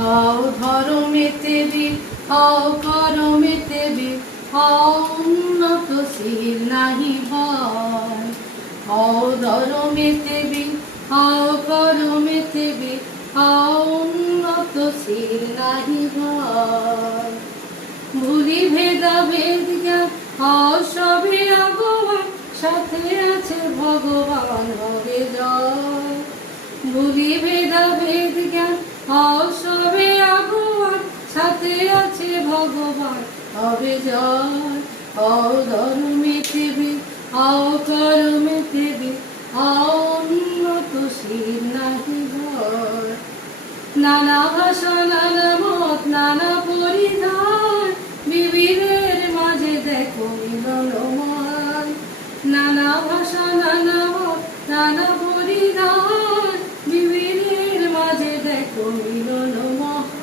হও ধর্মেতে বীর, হও করমেতে বীর, হও উন্নতশীল নাহি ভয়। হও ধর্মেতে বীর, হও করমেতে বীর, হও উন্নতশীল নাহি ভয়। ভুলি ভেদাভেদ জ্ঞান, হও সবে আগুয়ান, সাথে আছে ভগবান হবে জয়। ভুলি ভেদাভেদ জ্ঞান, হও সবে আগুয়ান, সাথে আছে ভগবান হবে জয়। হও ধর্মেতে বীর, হও করমেতে বীর, হও উন্নতশীল নাহি ভয়। নানা ভাষা নানা মত নানা পরিধান, বিবিধের মাঝে দেখো মিলনময়। নানা ভাষা নানা মত নানা পরিধান, বিবিধের মাঝে দেখো মিলনময়।